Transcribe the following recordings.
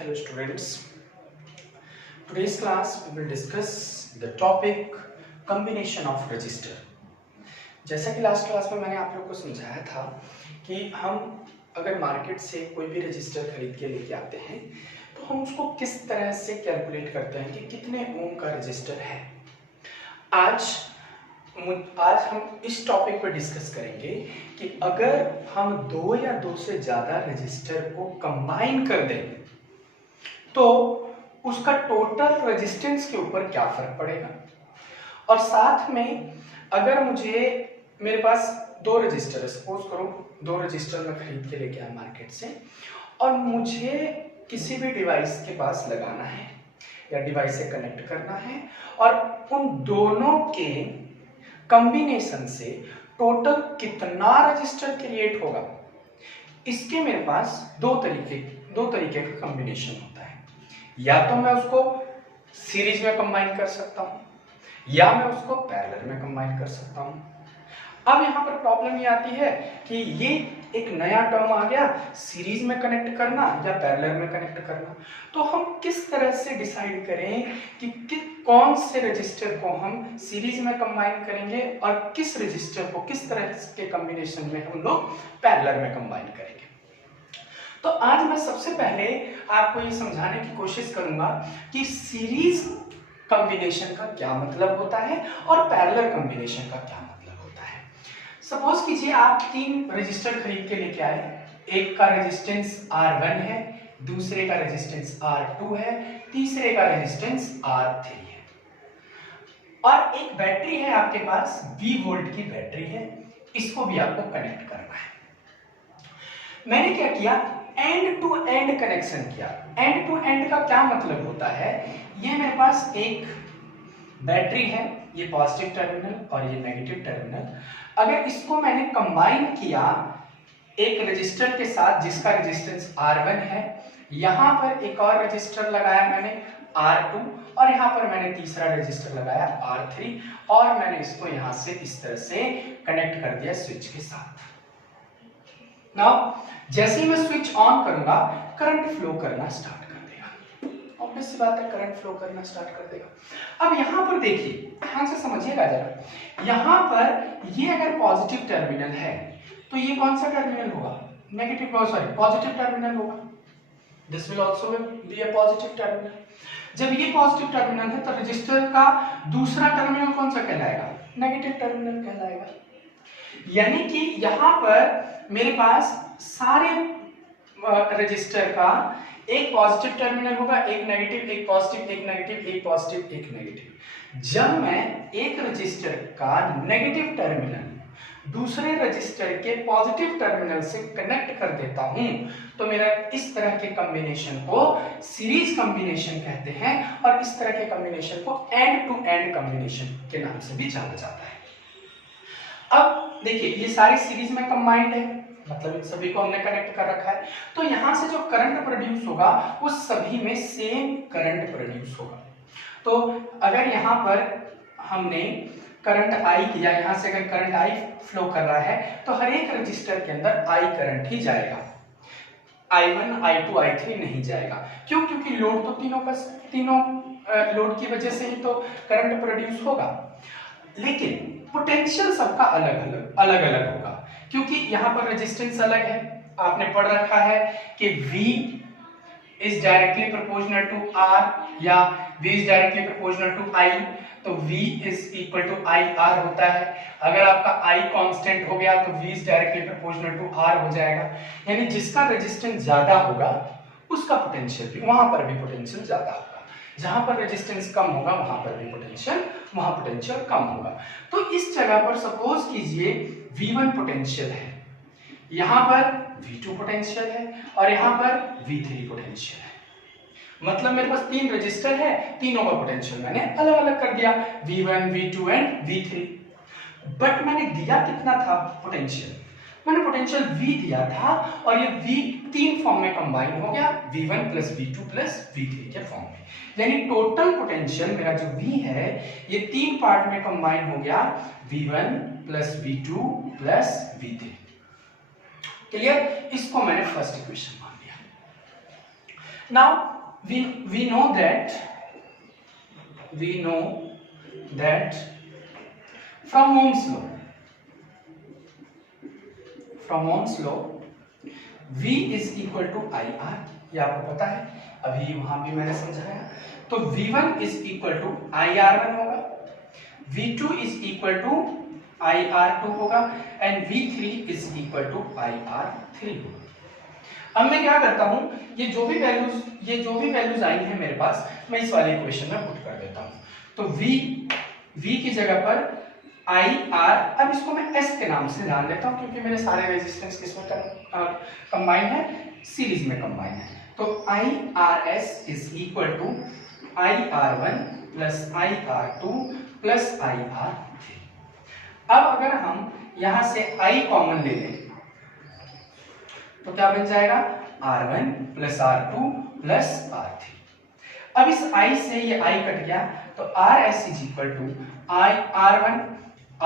Hello students. Today's class we will discuss the topic combination of register. जैसा कि last class में मैंने आप लोगों को समझाया था कि हम अगर मार्केट से कोई भी रजिस्टर खरीद के लेके आते हैं तो हम उसको किस तरह से कैलकुलेट करते हैं कि कितने ओम का रजिस्टर है। आज हम इस टॉपिक पर डिस्कस करेंगे कि अगर हम दो या दो से ज्यादा रजिस्टर को कंबाइन कर दें तो उसका टोटल रेजिस्टेंस के ऊपर क्या फर्क पड़ेगा, और साथ में अगर मेरे पास दो रजिस्टर है, सपोज करो दो रजिस्टर मैं खरीद के लेके आया मार्केट से और मुझे किसी भी डिवाइस के पास लगाना है या डिवाइस से कनेक्ट करना है और उन दोनों के कॉम्बिनेशन से टोटल कितना रजिस्टर क्रिएट होगा, इसके मेरे पास दो तरीके का कॉम्बिनेशन होता है। या तो मैं उसको सीरीज में कंबाइन कर सकता हूं या मैं उसको पैरेलल में कंबाइन कर सकता हूं। अब यहां पर प्रॉब्लम ये आती है कि ये एक नया टर्म आ गया, सीरीज में कनेक्ट करना या पैरेलल में कनेक्ट करना। तो हम किस तरह से डिसाइड करें कि कौन से रजिस्टर को हम सीरीज में कंबाइन करेंगे और किस रजिस्टर को किस तरह के कॉम्बिनेशन में हम लोग पैरेलल में कंबाइन करेंगे। तो आज मैं सबसे पहले आपको ये समझाने की कोशिश करूंगा कि सीरीज कॉम्बिनेशन का क्या मतलब होता है और पैरेलल कॉम्बिनेशन का क्या मतलब होता है। सपोज कीजिए आप तीन रजिस्टर खरीद के लेके आए, एक का रेजिस्टेंस R1 है, दूसरे का रेजिस्टेंस R2 है, तीसरे का रेजिस्टेंस R3 है और एक बैटरी है आपके पास, 20 वोल्ट की बैटरी है, इसको भी आपको कनेक्ट करना है। मैंने क्या किया, एंड टू एंड कनेक्शन किया। एंड टू एंड का क्या मतलब होता है, ये मेरे पास एक बैटरी है, ये पॉजिटिव टर्मिनल और ये नेगेटिव टर्मिनल, अगर इसको मैंने कंबाइन किया एक रजिस्टर के साथ जिसका रेजिस्टेंस R1 है, यहां पर एक और रजिस्टर लगाया मैंने R2 और यहां पर मैंने तीसरा रजिस्टर लगाया R3 और मैंने इसको यहां से इस तरह से कनेक्ट कर दिया स्विच के साथ। नाउ जैसे ही मैं स्विच ऑन करूंगा करंट फ्लो करना स्टार्ट कर देगा। ऑब्वियस सी बात है, करंट फ्लो करना स्टार्ट कर देगा। अब यहां पर देखिए, ध्यान से समझिएगा जरा, यहां पर ये अगर पॉजिटिव टर्मिनल है तो ये कौन सा टर्मिनल होगा, पॉजिटिव टर्मिनल होगा। This will also be a positive terminal. जब ये पॉजिटिव टर्मिनल है तो रजिस्टर का दूसरा टर्मिनल कौन सा कहलाएगा, नेगेटिव टर्मिनल कहलाएगा। यानी कि यहां पर मेरे पास सारे रजिस्टर का एक पॉजिटिव टर्मिनल होगा, एक नेगेटिव, एक पॉजिटिव, एक नेगेटिव, एक पॉजिटिव, एक नेगेटिव। जब मैं एक रजिस्टर का नेगेटिव टर्मिनल दूसरे रजिस्टर के पॉजिटिव टर्मिनल से कनेक्ट कर देता हूं तो मेरा इस तरह के कॉम्बिनेशन को सीरीज कॉम्बिनेशन कहते हैं और इस तरह के कॉम्बिनेशन को एंड टू एंड कॉम्बिनेशन के नाम से भी जाना जाता है। अब देखिए, ये सारी सीरीज में कंबाइंड है, मतलब इन सभी को हमने कनेक्ट कर रखा है, तो यहां से जो करंट प्रोड्यूस होगा वो सभी में सेम करंट प्रोड्यूस होगा। तो अगर यहां पर हमने करंट I किया, यहां से अगर करंट I फ्लो कर रहा है तो हर एक रजिस्टर के अंदर I करंट ही जाएगा, I1, I2, I3 नहीं जाएगा। क्यों? क्योंकि लोड तो तीनों लोड की वजह से ही तो करंट प्रोड्यूस होगा, लेकिन पोटेंशियल सबका अलग अलग होगा क्योंकि यहां पर रेजिस्टेंस अलग है। आपने पढ़ रखा है कि V is directly proportional to R या V is directly proportional to I, तो V is equal to IR होता है। अगर आपका I कांस्टेंट हो गया तो V is directly proportional to R हो जाएगा। यानी जिसका रेजिस्टेंस ज्यादा होगा उसका पोटेंशियल भी, वहां पर भी पोटेंशियल ज्यादा होगा। जहां पर रेजिस्टेंस कम होगा वहां पर भी पोटेंशियल कम होगा। तो इस जगह पर सपोज कीजिए V1 पोटेंशियल है, यहां पर V2 पोटेंशियल है और यहां पर V3 पोटेंशियल है। मतलब मेरे पास तीन रजिस्टर है, तीनों का पोटेंशियल मैंने अलग अलग कर दिया, V1, V2 and V3। But मैंने दिया कितना था पोटेंशियल, मैंने पोटेंशियल V दिया था और ये V तीन फॉर्म में कंबाइन हो गया, V1 plus V2 plus V3 के फॉर्म में। यानी टोटल पोटेंशियल मेरा जो V है ये तीन पार्ट में कंबाइन हो गया, V1 plus V2 plus V3। Clear? इसको मैंने फर्स्ट इक्वेशन मान लिया। Now we know that from Ohm's law V is equal to IR, ये आपको पता है, अभी वहां भी मैंने समझाया। तो V1 is equal to IR1 होगा, V2 is equal to IR2 होगा and V3 is equal to IR3 होगा। अब मैं क्या करता हूं, ये जो भी वैल्यूज आई हैं मेरे पास, मैं इस वाले इक्वेशन में पुट कर देता हूं। तो V की जगह पर IR, अब इसको मैं S के नाम से जान लेता हूं क्योंकि मेरे सारे रेजिस्टेंस किसमें कंबाइन है, सीरीज में कंबाइन है। तो IRS is equal to IR1 plus IR2 plus IR3। अब अगर हम यहां से I कॉमन ले लें तो क्या बन जाएगा, R1 plus R2 plus R3। अब इस I से ये I कट गया तो RS is equal to R1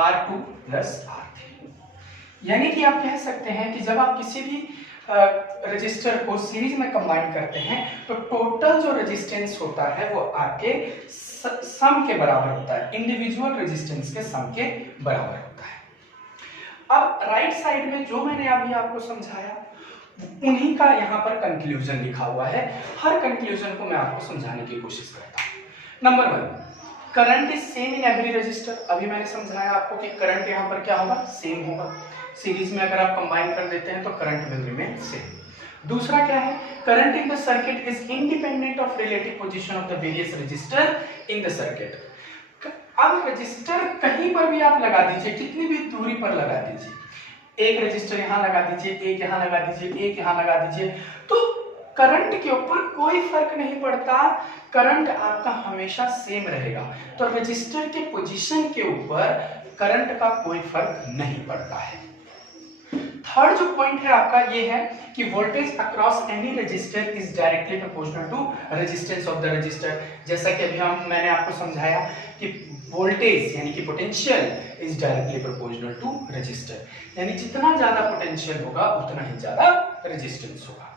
R2 plus R3। यानी कि आप कह सकते हैं कि जब आप किसी भी रजिस्टर को सीरीज में कंबाइन करते हैं तो टोटल जो रेजिस्टेंस होता है वो आपके सम के बराबर होता है, इंडिविजुअल रेजिस्टेंस के सम के बराबर होता है। अब राइट साइड में जो मैंने अभी आपको समझाया उन्हीं का यहाँ पर कंक्लूजन लिखा हुआ है। हर कंक्लूजन को मैं आपको समझाने की कोशिश करता हूँ। Number 1, current is same in every register. अभी मैंने समझाया आपको कि करंट यहाँ पर क्या होगा, सेम होगा। सीरीज में अगर आप कंबाइन कर देते हैं तो करंट विल रिमेन सेम। दूसरा क्या है, current in the circuit is independent of relative position of the various register in the circuit. अब रजिस्टर कहीं पर भी आप लगा दीजिए, कितनी भी दूरी पर लगा दीजिए, एक रजिस्टर यहाँ लगा दीजिए, एक यहाँ लगा दीजिए, एक यहाँ लगा दीजिए, तो करंट के ऊपर कोई फर्क नहीं पड़ता, करंट आपका हमेशा सेम रहेगा। तो रजिस्टर के पोजीशन के ऊपर करंट का कोई फर्क नहीं पड़ता है। थर्ड जो पॉइंट है आपका ये है कि voltage across any resistor is directly proportional to resistance of the resistor. जैसा कि अभी मैंने आपको समझाया कि वोल्टेज यानी कि potential is directly proportional to resistor, यानी जितना ज्यादा पोटेंशियल होगा उतना ही ज्यादा रेजिस्टेंस होगा।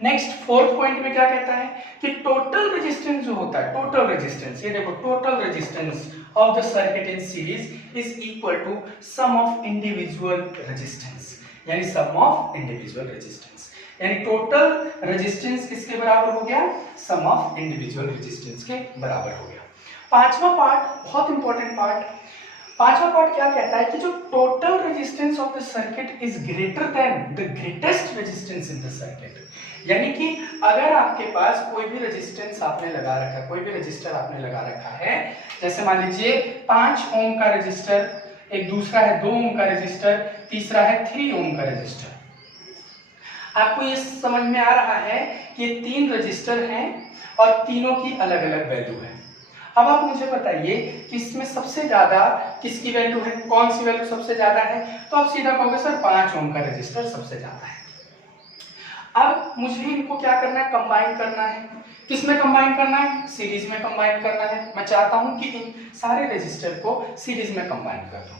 नेक्स्ट फोर्थ पॉइंट में क्या कहता है कि टोटल रेजिस्टेंस जो होता है, टोटल रेजिस्टेंस, ये देखो, total resistance of the circuit in series is equal to sum of individual resistance, यानी सम ऑफ इंडिविजुअल रेजिस्टेंस, यानी टोटल रेजिस्टेंस किसके बराबर हो गया, सम ऑफ इंडिविजुअल रेजिस्टेंस के बराबर हो गया। पांचवा पार्ट बहुत इंपॉर्टेंट पार्ट, पांचवा पार्ट क्या कहता है कि जो total resistance of the circuit is greater than the greatest resistance in the circuit. यानी कि अगर आपके पास कोई भी रेजिस्टेंस आपने लगा रखा है, कोई भी रजिस्टर आपने लगा रखा है, जैसे मान लीजिए 5 ओम का रजिस्टर, एक दूसरा है 2 ओम का रजिस्टर, तीसरा है 3 ओम का रजिस्टर। आपको ये समझ में आ रहा है कि ये 3 रजिस्टर हैं और तीनों की अलग अलग वैल्यू है। अब आप मुझे बताइए कि इसमें सबसे ज्यादा किसकी वैल्यू है, कौन सी वैल्यू सबसे ज्यादा है, तो आप सीधा कहोगे सर 5 ओम का रजिस्टर सबसे ज्यादा है। अब मुझे इनको क्या करना है, कंबाइन करना है। किसमें कंबाइन करना है, सीरीज में कंबाइन करना है। मैं चाहता हूं कि इन सारे रजिस्टर को सीरीज में कंबाइन कर दूं।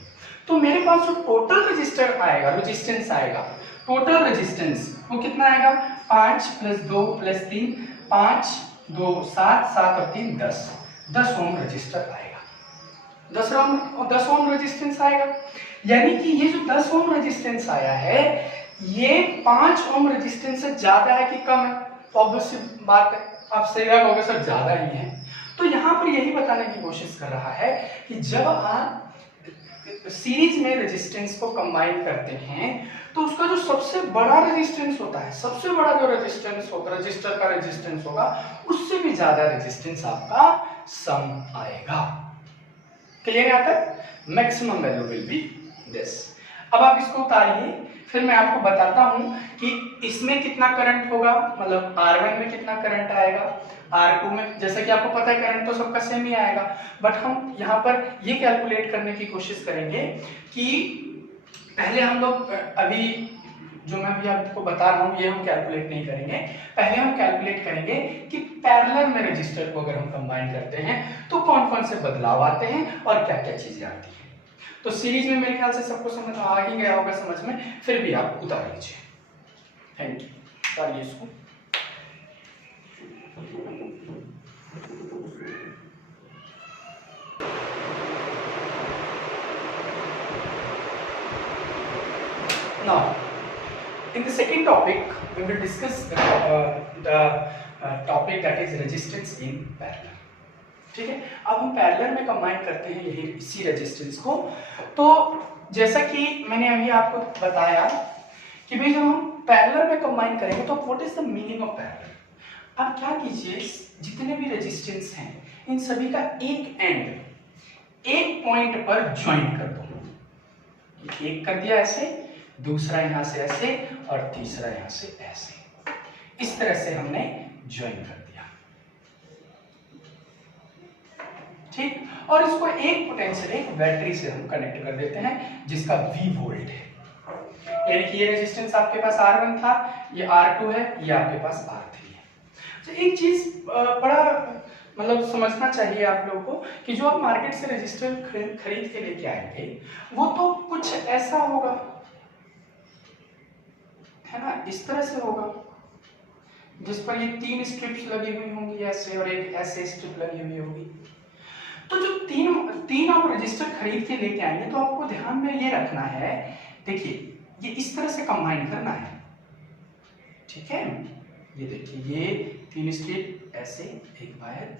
तो मेरे पास जो टोटल रजिस्टर आएगा, रेजिस्टेंस आएगा, टोटल रेजिस्टेंस वो कितना आएगा, 5 + 2 + 3, 5 2 7 7 और 3 10 ओम रजिस्टर आएगा। 10 ओम रेजिस्टेंस आएगा। यानी कि ये जो 10 ओम रेजिस्टेंस आया है ये 5 ओम रेजिस्टेंस से ज्यादा है कि कम है, ऑब्वियस बात है, आप सही कहोगे सर ज्यादा ही है। तो यहाँ पर यही बताने की कोशिश कर रहा है कि जब आप सीरीज में रेजिस्टेंस को कंबाइन करते हैं तो उसका जो सबसे बड़ा रेजिस्टेंस होता है, सबसे बड़ा जो रेजिस्टेंस होगा, रजिस्टर का रेजिस्टेंस होगा, उससे भी ज्यादा रेजिस्टेंस आपका सम आएगा। क्लियर है? यहाँ तक maximum value will be this. अब आप इसको उतारिए, फिर मैं आपको बताता हूं कि इसमें कितना करंट होगा, मतलब R1 में कितना करंट आएगा, R2 में, जैसा कि आपको पता है करंट तो सबका सेम ही आएगा, बट हम यहाँ पर ये कैलकुलेट करने की कोशिश करेंगे कि पहले हम लोग अभी जो मैं अभी आपको बता रहा हूँ ये हम कैलकुलेट नहीं करेंगे, पहले हम कैलकुलेट करेंगे कि पैरेलल में रजिस्टर को अगर हम कंबाइन करते हैं तो कौन कौन से बदलाव आते हैं और क्या क्या चीजें आती हैं। तो सीरीज में मेरे ख्याल से सबको समझ आ ही गया होगा समझ में, फिर भी आप उतार लीजिए। थैंक यू, उतारिए इसको। Now, in the second topic, we will discuss the topic that is resistance in parallel. ठीक है, अब हम पैरेलल में कंबाइन करते हैं यही इसी रेजिस्टेंस को। तो जैसा कि मैंने अभी आपको बताया कि भाई जब हम पैरेलल में कंबाइन करेंगे तो what is the meaning of parallel. अब क्या कीजिए, जितने भी रेजिस्टेंस हैं इन सभी का एक एंड एक पॉइंट पर ज्वाइन कर दो। एक कर दिया ऐसे, दूसरा यहां से ऐसे और तीसरा यहां से ऐसे, इस तरह से हमने ज्वाइन कर दिया। ठीक, और इसको एक पोटेंशियल एक बैटरी से हम कनेक्ट कर देते हैं जिसका V वोल्ट है। यानी कि ये रेजिस्टेंस आपके पास R1 था, ये R2 है, ये आपके पास R3 है। तो एक चीज बड़ा मतलब समझना चाहिए आप लोगों को कि जो आप मार्केट से रेजिस्टर खरीद के लेके आएंगे वो तो कुछ ऐसा होगा, है ना, इस तरह से होगा जिस पर ये 3 स्ट्रिप्स लगी हुई होंगी ऐसे और एक ऐसे स्ट्रिप लगी हुई होगी। तो जो तीन आप रजिस्टर खरीद के लेके आएंगे तो आपको ध्यान में ये रखना है, देखिए ये इस तरह से कंबाइन करना है। ठीक है, ये देखिए ये 3 स्ट्रिप ऐसे एक वायर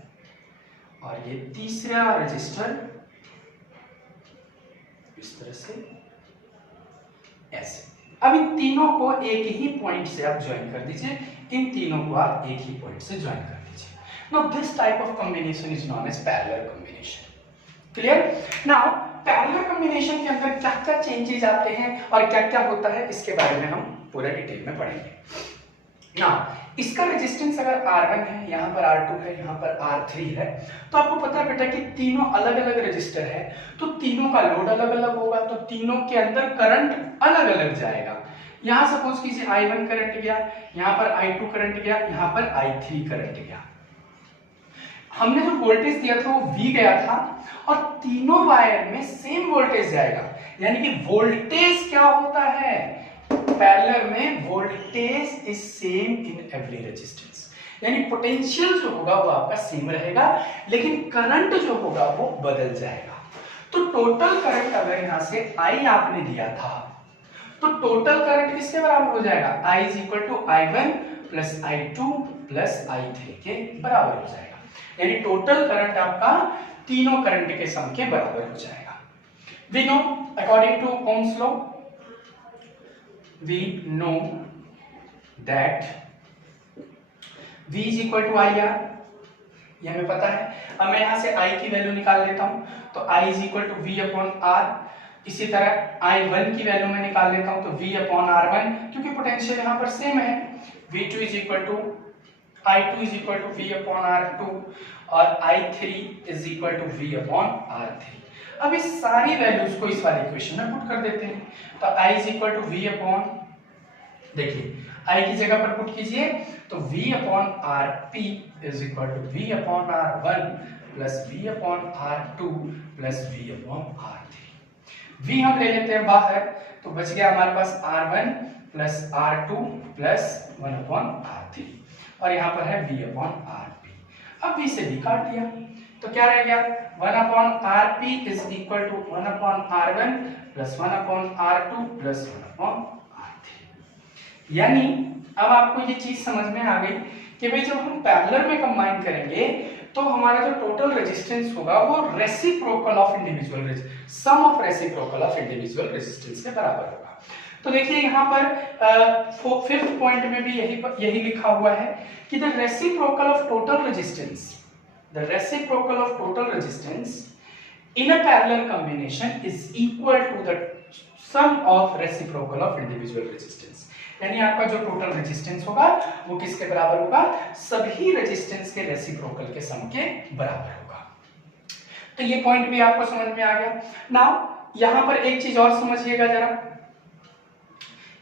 और ये तीसरा रजिस्टर इस तरह से ऐसे। अब इन तीनों को एक ही पॉइंट से आप ज्वाइन कर दीजिए, इन तीनों को आप एक ही पॉइंट से ज्वाइन कर दीजिए। Now this type of combination is known as parallel combination. Clear? Now parallel combination के अंदर क्या क्या चेंजेस आते हैं और क्या क्या होता है इसके बारे में हम पूरा डिटेल में पढ़ेंगे। नाउ इसका रेजिस्टेंस अगर R1 है, यहाँ पर R2 है, यहाँ पर R3 है, तो आपको पता है बेटा कि तीनों अलग अलग रजिस्टर है तो तीनों का लोड अलग अलग होगा, तो तीनों के अंदर करंट अलग अलग जाएगा। यहाँ सपोज कीजिए I1 करंट गया, यहाँ पर I2 करंट गया, यहाँ पर I3 करंट गया। हमने जो वोल्टेज दिया था वो V गया था और तीनों वायर में सेम वोल्टेज जाएगा। यानी कि वोल्टेज क्या होता है पैरेलल में, voltage is same in every resistance. यानी पोटेंशियल जो होगा वो आपका सेम रहेगा लेकिन करंट जो होगा वो बदल जाएगा। तो टोटल करंट अगर यहां से I आपने दिया था तो टोटल करंट किसके बराबर हो जाएगा, I is equal to I1 plus I2 plus I3 के बराबर हो जाएगा। यानी टोटल करंट आपका तीनों करंट के सम के बराबर हो जाएगा। We know according to Ohm's law, we know that V is equal to IR, ये हमें पता है। अब मैं यहाँ से I की वैल्यू निकाल लेता हूँ तो I is equal to V upon R। इसी तरह I1 की वैल्यू मैं निकाल लेता हूँ तो V upon R1, क्योंकि पोटेंशियल यहाँ पर सेम है। V2 is equal to I2 is equal to V upon R2 और I3 is equal to V upon R3। अब इस सारी वैल्यूज को इस वाले इक्वेशन में पुट कर देते हैं तो I is equal to V upon, देखिए I की जगह पर पुट कीजिए तो V upon Rp is equal to V upon R1 plus V upon R2 plus V upon R3। V हम ले लेते हैं बाहर तो बच गया हमारे पास R1 plus R2 plus 1 upon R3 और यहाँ पर है V upon Rp। अब V से V काट दिया तो क्या रह गया, 1 upon Rp is equal to 1 upon R1 plus 1 upon R2 plus 1 upon R3। यानी अब आपको ये चीज समझ में आ गई कि भाई जब हम पैरेलल में कंबाइन करेंगे तो हमारा जो टोटल रेजिस्टेंस होगा वो reciprocal of individual sum of reciprocal of individual resistance के बराबर होगा। तो देखिए यहाँ पर 5th पॉइंट में भी यही लिखा हुआ है कि the reciprocal of total resistance, the reciprocal of total resistance in a parallel combination is equal to the sum of reciprocal of individual resistance। यानी आपका जो टोटल रेजिस्टेंस होगा वो किसके बराबर होगा, सभी रेजिस्टेंस के रेसिप्रोकल के सम के बराबर होगा। तो ये पॉइंट भी आपको समझ में आ गया। नाउ यहां पर एक चीज और समझिएगा जरा,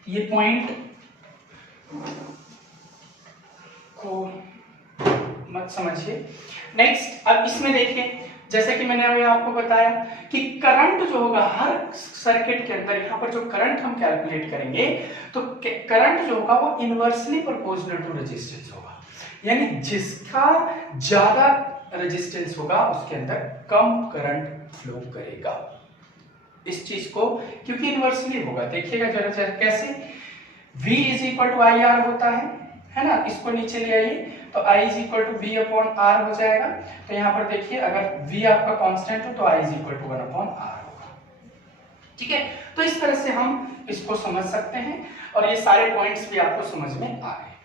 ये पॉइंट को मत समझिए। नेक्स्ट, अब इसमें देखिए जैसे कि मैंने अभी आपको बताया कि करंट जो होगा हर सर्किट के अंदर, यहाँ पर जो करंट हम कैलकुलेट करेंगे तो करंट जो होगा वो इनवर्सली प्रोपोर्शनल टू रेजिस्टेंस होगा। यानी जिसका ज्यादा रेजिस्टेंस होगा उसके अंदर कम करंट फ्लो करेगा। इस चीज को, क्योंकि इनवर्सली होगा। देखिएगा जरा जरा कैसे, v is equal to I R होता है ना, इसको नीचे ले आइए तो i is equal to v upon R हो जाएगा। तो यहाँ पर देखिए अगर v आपका कांस्टेंट हो तो i is equal to 1 upon R होगा। ठीक है, तो इस तरह से हम इसको समझ सकते हैं और ये सारे पॉइंट्स भी आपको समझ में आ रहे हैं।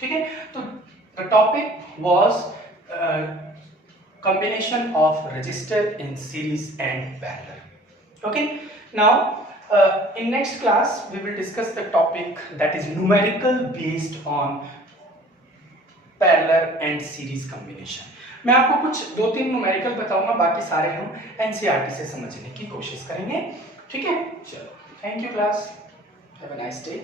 ठीक है, तो the topic was combination of register in series and parallel. Okay, now in next class we will discuss the topic that is numerical based on parallel and series combination. मैं आपको कुछ 2-3 न्यूमेरिकल बताऊंगा, बाकी सारे हम एनसीईआरटी से समझने की कोशिश करेंगे। ठीक है, चलो, thank you class, have a nice day.